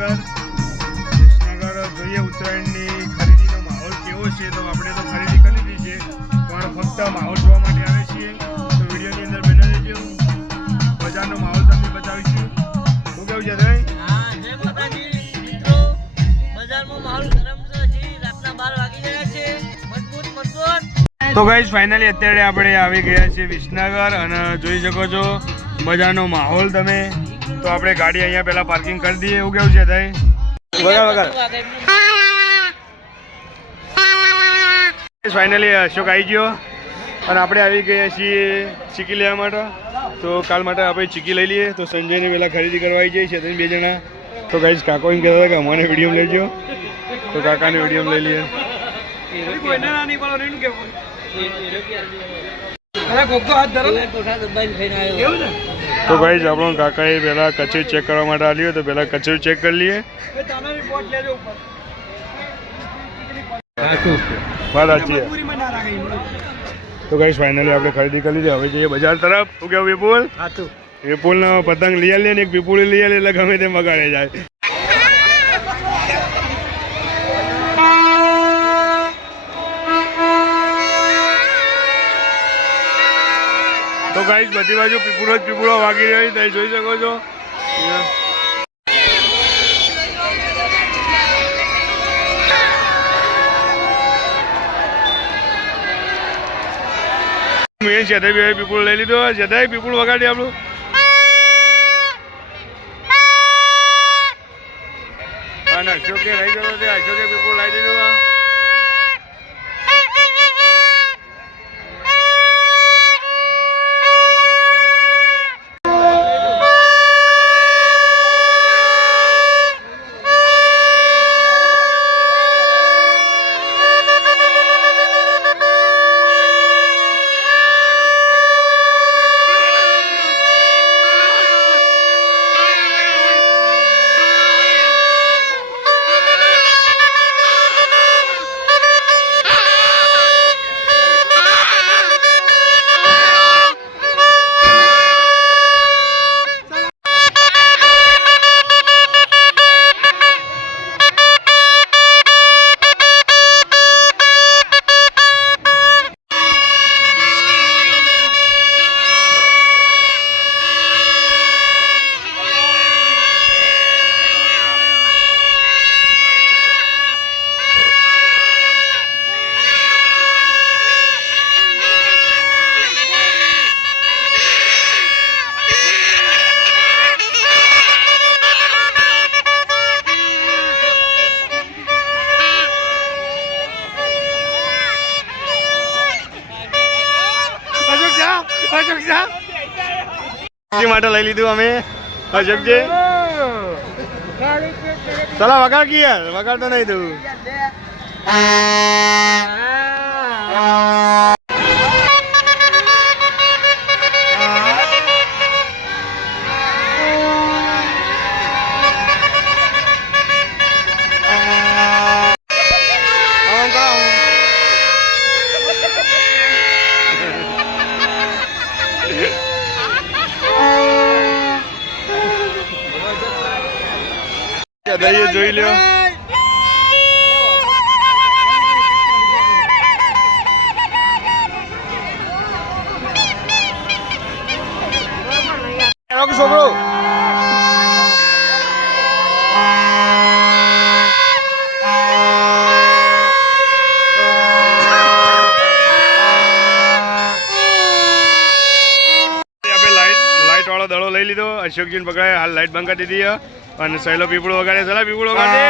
વિસનગર જોઈએ ઉત્તરાયણની ખરીદીનો માહોલ કેવો છે. તો આપણે તો ખરીદી કરી લીધી છે પણ ફક્ત માહોલ જોવા માટે આવે છીએ. તો વિડીયોની અંદર બને રહેજો. બજારનો માહોલ તમને બતાવીશું. શું કેવું છે ભાઈ? જય માતાજી મિત્રો. બજારમાં માહોલ ગરમ છે. રાતના 12 વાગી ગયા છે. મજબૂત. તો ગાઈઝ ફાઇનલી અત્યારે આપણે આવી ગયા છીએ વિસનગર અને જોઈ શકો છો બજારનો માહોલ તમે. તો આપણે ગાડી અહીંયા પહેલા પાર્કિંગ કરી દઈએ. એવું કેવું છે ભાઈ? ફાઇનલી અશોક આવી ગયો અને આપણે આવી ગયા છીએ ચીકી લેવા માટે. તો કાલ માટે આપણે ચીકી લઈ લઈએ. તો સંજયને પહેલાં ખરીદી કરવા આવી જાય છે બે જણા. તો ગાઈઝ કાકો એમ કહેતા હતા કે અમારે વિડીયો લેજો. તો કાકાને વિડીયો લઈ લઈએ. તો ગાઈઝ આપણો કાકાએ પહેલાં કચેરી ચેક કરવા માટે આવ્યો. તો પહેલાં કચેરી ચેક કરી લઈએ. તો ગાઈઝ ફાઇનલી આપણે ખરીદી કરી લીધી. હવે જઈએ બજાર તરફ. શું કેવું વિપુલ? વિપુલનો પતંગ લઈ લે ને એક વિપુલ લઈ લે એટલે ગમે તેમ બગાડે જાય. તો ગાઈઝ બધી બાજુ પીપળો વાગી રહ્યો છે. જોઈ શકો છો. મેં જેદાઈ પીપળો લઈ લીધો. જેદાઈ પીપળો વગાડી આપણું. અને અશોકે રહી ગયો છે. અશોકે પીપળો લાવી દીધું. માટે લઈ લીધું અમે. અશોકજી ચલો વગાડ કી યાર. વગાડ તો નહીં તું. દઈએ જોઈ લ્યો. છોકરો લાઈટ વાળો દડો લઈ લીધો. અશોકજીને પકડાય. હાલ લાઈટ બંધ કરી દીધી અને સહેલો પીપળો વગાડે. ચલા પીપળો વગાડે.